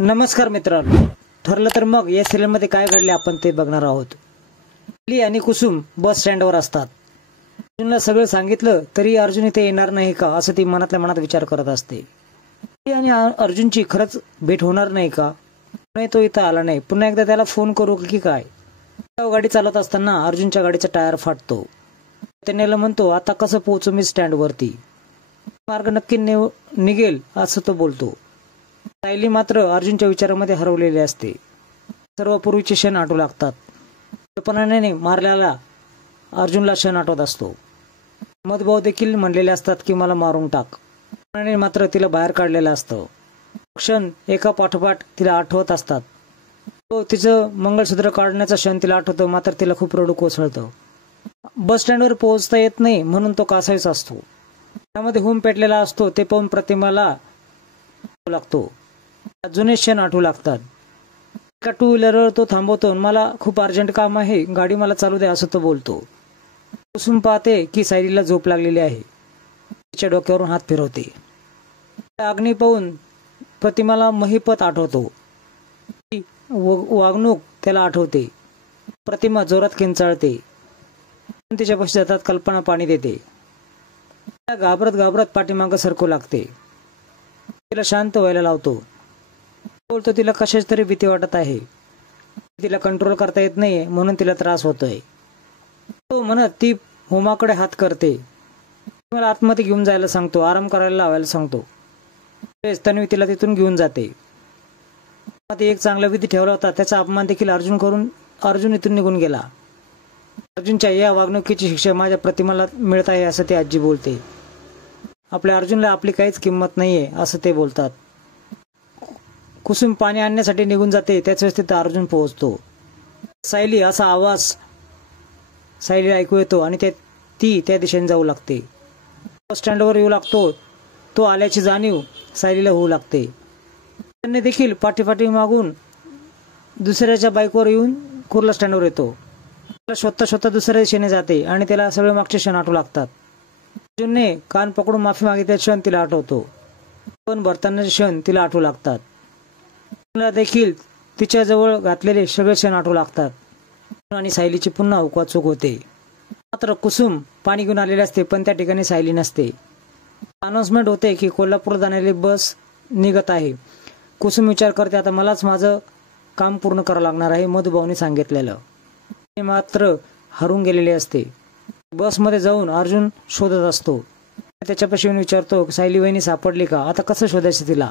नमस्कार मित्रांनो, ठरलं तर मग या सिरियलमध्ये काय घडले आपण ते बघणार आहोत. ली आणि कुसुम बस स्टँडवर असतात. अर्जुनला सगळं सांगितलं तरी अर्जुन इथे येणार नाही का असं ती मनातल्या मनात विचार करत असते. ली आणि अर्जुनची खरंच भेट होणार नाही का? नाही, तो इथं आला नाही. पुन्हा एकदा त्याला फोन करू की काय? गाडी चालत असताना अर्जुनच्या गाडीचा टायर फाटतो. त्याने म्हणतो, आता कसं पोहोचू मी स्टँडवरती? मार्ग नक्की निघेल असं तो बोलतो. सायली मात्र अर्जुनच्या विचारामध्ये हरवलेली असते. सर्व पूर्वीचे क्षण आठवू लागतात. कल्पनाने मारल्याला अर्जुनला क्षण आठवत असतो. मधुभाऊ देखील म्हणलेले असतात की मला मारून टाक. कल्पनाने मात्र तिला बाहेर काढलेलं असतं. क्षण एका पाठोपाठ तिला आठवत असतात. तो तिचं मंगळसूत्र काढण्याचा क्षण तिला आठवतो, मात्र तिला खूप रडू कोसळतं. बस स्टँडवर पोहोचता येत नाही म्हणून तो कासावीस असतो. त्यामध्ये होम पेटलेला असतो ते पाहून प्रतिमाला लागतो. जुने क्षण आठवू लागतात. एका टू व्हीलरवर तो थांबवतो. मला खूप अर्जंट काम आहे, गाडी मला चालू दे असं तो बोलतो. कुसुम पाहते की सायलीला झोप लागलेली आहे. तिच्या डोक्यावरून हात फिरवते. अग्नी पाहून प्रतिमाला महिपत आठवतो. वागणूक त्याला आठवते. प्रतिमा जोरात किंचाळते. तिच्या पश्चात जातात. कल्पना पाणी देते. घाबरत घाबरत पाठीमागं सरकू लागते. तिला शांत व्हायला लावतो. बोलतो, तिला कशाच तरी भीती वाटत आहे. तिला कंट्रोल करता येत नाही म्हणून तिला त्रास होतोय. तो म्हणत ती होमाकडे हात करते. मला आतमध्ये घेऊन जायला सांगतो, आराम करायला लावायला सांगतो. तन्वी तिला तिथून घेऊन जाते. एक चांगला विधी ठेवला होता, त्याचा अपमान देखील अर्जुन इथून निघून गेला. अर्जुनच्या या वागणुकीची शिक्षा माझ्या प्रतिमाला मिळत आहे असं ते आजी बोलते. आपल्या अर्जुनला आपली काहीच किंमत नाहीये असं ते बोलतात. कुसुम पाणी आणण्यासाठी निघून जाते. त्याच वेळेस तिथं अर्जुन पोहोचतो. सायली असा आवाज सायलीला ऐकू येतो आणि ती त्या दिशेने जाऊ लागते. बस स्टँडवर येऊ लागतो. तो आल्याची जाणीव सायलीला होऊ लागते. त्यांनी देखील पाठीपाठी मागून दुसऱ्याच्या बाईकवर येऊन कुर्ला स्टँडवर येतो. स्वतः दुसऱ्या दिशेने जाते आणि त्याला सगळे मागचे क्षण आठवू लागतात. अर्जुनने कान पकडून माफी मागितल्याचे क्षण तिला आठवतो. पण भरतानाचे क्षण तिला आठवू लागतात. देखील तिच्या जवळ घातलेले सगळे क्षण आठवू लागतात. आणि सायलीची पुन्हा उकवाचूक होते. मात्र कुसुम पाणी घेऊन आलेले असते, पण त्या ठिकाणी सायली नसते. अनाउन्समेंट होते की कोल्हापूर जाणारी बस निघत आहे. कुसुम विचार करते, आता मलाच माझं काम पूर्ण करावं लागणार आहे. मधुभाऊने सांगितलेलं मात्र हरून गेलेले असते. बसमध्ये जाऊन अर्जुन शोधत असतो. त्याच्यापाशी विचारतो, सायली वहिनी सापडली का? आता कसं शोधायचं तिला?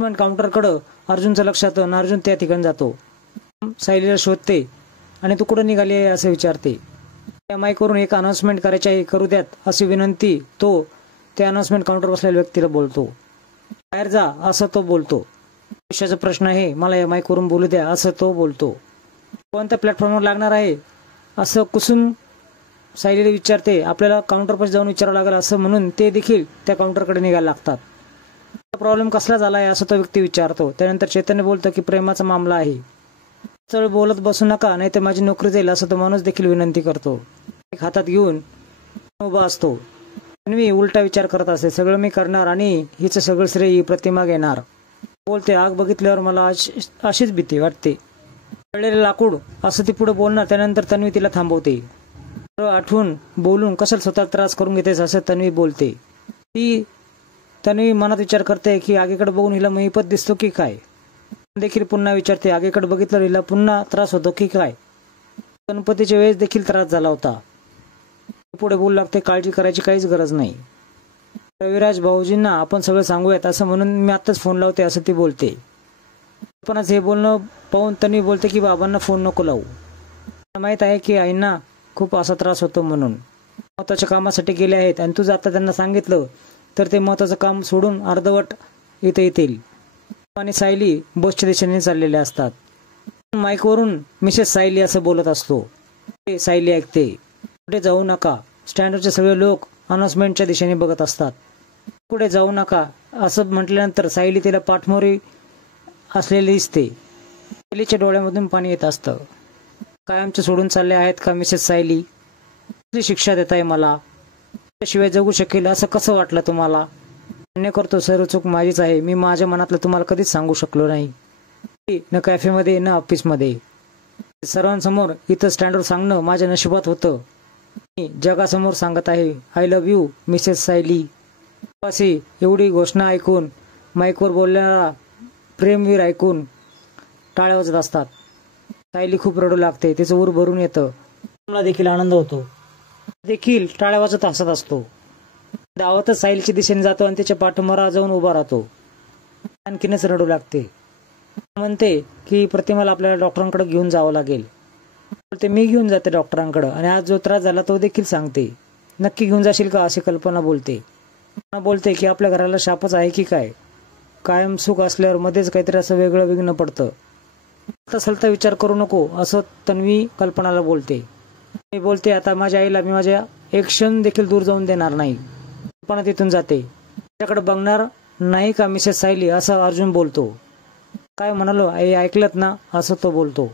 काउंटरकडं अर्जुनचं लक्ष जातं आणि अर्जुन त्या ठिकाणी जातो. सायलीला शोधते आणि तू कुठं निघाली आहे असं विचारते. त्या माईकवरून एक अनाउन्समेंट करायची आहे, करू द्यात अशी विनंती तो त्या अनाउन्समेंट काउंटर बसलेल्या व्यक्तीला बोलतो. बाहेर जा असं तो बोलतो. विषयाचा प्रश्न आहे, मला या माईकवरून बोलू द्या असं तो बोलतो. कोणत्या प्लॅटफॉर्मवर लागणार आहे असं कुसुम सायलीला विचारते. आपल्याला काउंटरपाशी जाऊन विचारावं लागेल असं म्हणून ते देखील त्या काउंटरकडे निघायला लागतात. प्रॉब्लेम कसला झाला आहे असं तो व्यक्ती विचारतो. त्यानंतर चैतन्य बोलतो की प्रेमाचा मामला आहे, चळ बोलत बसू नका नाही तर माझी नोकरी जाईल असं तो माणूस देखील विनंती करतो. एक हातात घेऊन उभा असतो. मी उलटा विचार करत असे, सगळं मी करणार आणि हिचं सगळं श्रेय ही प्रतिमा घेणार. बोलते, आग बघितल्यावर मला अशीच भीती वाटते. जळलेलं लाकूड असं ती पुढे बोलणार. त्यानंतर तन्वी तिला थांबवते. आठवून बोलून कशाला स्वतः त्रास करून घेतेस असं तन्वी बोलते. तन्वी मनात विचार करते की आगीकडे बघून हिला महिपत दिसतो की काय. देखील पुन्हा विचारते, आगीकडे बघितलं हिला पुन्हा त्रास होतो की काय? गणपतीच्या वेळेस देखील त्रास झाला होता. पुढे बोलू लागते, काळजी करायची काहीच गरज नाही. रविराज भाऊजींना आपण सगळं सांगूयात असं म्हणून मी आत्ताच फोन लावते असं ती बोलते. पण हे बोलणं पाहून तन्वी बोलते की बाबांना फोन नको लावू. माहित आहे की आईंना खूप असा त्रास होतो म्हणून महत्वाच्या कामासाठी गेले आहेत आणि तू आता त्यांना सांगितलं तर ते महत्वाचं काम सोडून अर्धवट इथे येतील. आणि सायली बसच्या दिशेने चाललेले असतात. माईकवरून मिसेस सायली असं बोलत असतो. सायली ऐकते. कुठे जाऊ नका. स्टँडवरचे सगळे लोक अनाउन्समेंटच्या दिशेने बघत असतात. कुठे जाऊ नका असं म्हटल्यानंतर सायली तिला पाठमोरी असलेली दिसते. सायलीच्या डोळ्यामधून पाणी येत असतं. कायमचे सोडून चालले आहेत का मिसेस सायली? शिक्षा देताय मला? शिवाय जगू शकेल असं कसं वाटलं तुम्हाला? मान्य करतो सर्व चूक माझीच आहे. मी माझ्या मनातलं तुम्हाला कधीच सांगू शकलो नाही, न कॅफेमध्ये न ऑफिसमध्ये. सर्वांसमोर इथं स्टँडवर सांगणं माझ्या नशिबात होतं. मी जगासमोर सांगत आहे, I love you Mrs Sayali. अशी एवढी घोषणा ऐकून, माईकवर बोलणारा प्रेमवीर ऐकून टाळ्या वाजत असतात. सायली खूप रडू लागते. तिचं ऊर भरून येतं. मला देखील आनंद होतो. देखील टाळ्या वाजत हसत असतो. धावतच सायलीच्या दिशेने जातो आणि तिच्या पाठोमारा जाऊन उभा राहतो. आणखीनच रडू लागते. म्हणते की प्रतिमाला आपल्याला डॉक्टरांकडे घेऊन जावं लागेल. ते मी घेऊन जाते डॉक्टरांकडे आणि आज जो त्रास झाला तो देखील सांगते. नक्की घेऊन जाशील का अशी कल्पना बोलते. बोलते की आपल्या घराला शापच आहे की काय. कायम सुख असल्यावर मध्येच काहीतरी असं वेगळं विघ्न पडतं. सलता विचार करू नको असं तन्वी कल्पनाला बोलते. मी बोलते आता माझ्या आईला मी माझ्या एक क्षण देखील दूर जाऊन देणार नाही. कल्पना तिथून जाते. त्याच्याकडे बघणार नाही का मिसेस सायली असं अर्जुन बोलतो. काय म्हणालो आई ऐकलत ना असं तो बोलतो.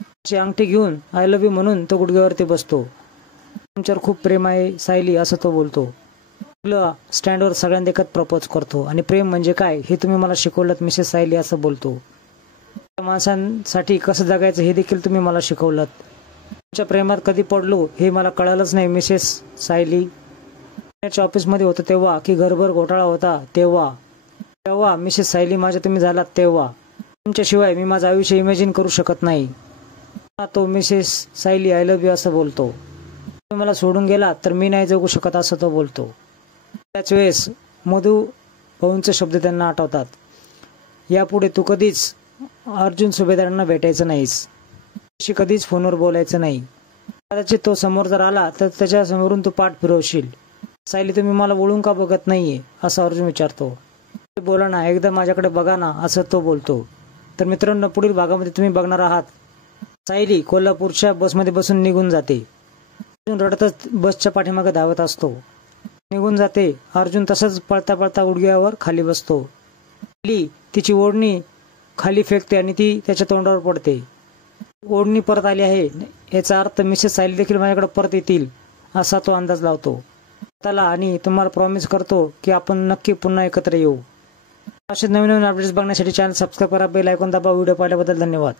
त्याची अंगठी घेऊन आय लव्ह यू म्हणून तो गुडघ्यावरती बसतो. तुमच्यावर खूप प्रेम आहे सायली असं तो बोलतो. स्टँडवर सगळ्यांना देखत प्रपोज करतो आणि प्रेम म्हणजे काय हे तुम्ही मला शिकवलं मिसेस सायली असं बोलतो. माणसांसाठी कसं जगायचं हे देखील तुम्ही मला शिकवलं. तुमच्या प्रेमात कधी पडलो हे मला कळालंच नाही मिसेस सायली. ऑफिसमध्ये होतं तेव्हा की घरभर घोटाळा होता तेव्हा मिसेस सायली माझ्या तुम्ही झालात तेव्हा. तुमच्याशिवाय मी माझं आयुष्य इमॅजिन करू शकत नाही. तो Mrs Sayali I love you असं बोलतो. तुम्ही मला सोडून गेला तर मी नाही जगू शकत असं तो बोलतो. त्याच वेळेस मधू भाऊंचे शब्द त्यांना आठवतात. यापुढे तू कधीच अर्जुन सुभेदारांना भेटायचं नाहीस. अशी कधीच फोनवर बोलायचं नाही. कदाचित तो समोर जर आला तर त्याच्या समोरून तू पाठ फिरवशील. सायली तुम्ही मला वळून का बघत नाहीये असं अर्जुन विचारतो. बोला ना एकदा माझ्याकडे बघा ना असं तो बोलतो. तर मित्रांनो पुढील भागामध्ये तुम्ही बघणार आहात सायली कोल्हापूरच्या बसमध्ये बसून निघून जाते. अर्जुन रडतच बसच्या पाठीमागे धावत असतो. निघून जाते. अर्जुन तसंच पळता पळता गुडघ्यावर खाली बसतो. तिची ओढणी खाली फेकते आणि ती त्याच्या तोंडावर पडते. ओढणी परत आली आहे याचा अर्थ मिसेस सायली देखील माझ्याकडे परत येतील असा तो अंदाज लावतो त्याला आणि तुम्हाला प्रॉमिस करतो की आपण नक्की पुन्हा एकत्र येऊ. असे नवीन अपडेट्स बघण्यासाठी चॅनल सबस्क्राईब करा, बेल आयकॉन दाबा. व्हिडिओ पाहिल्याबद्दल धन्यवाद.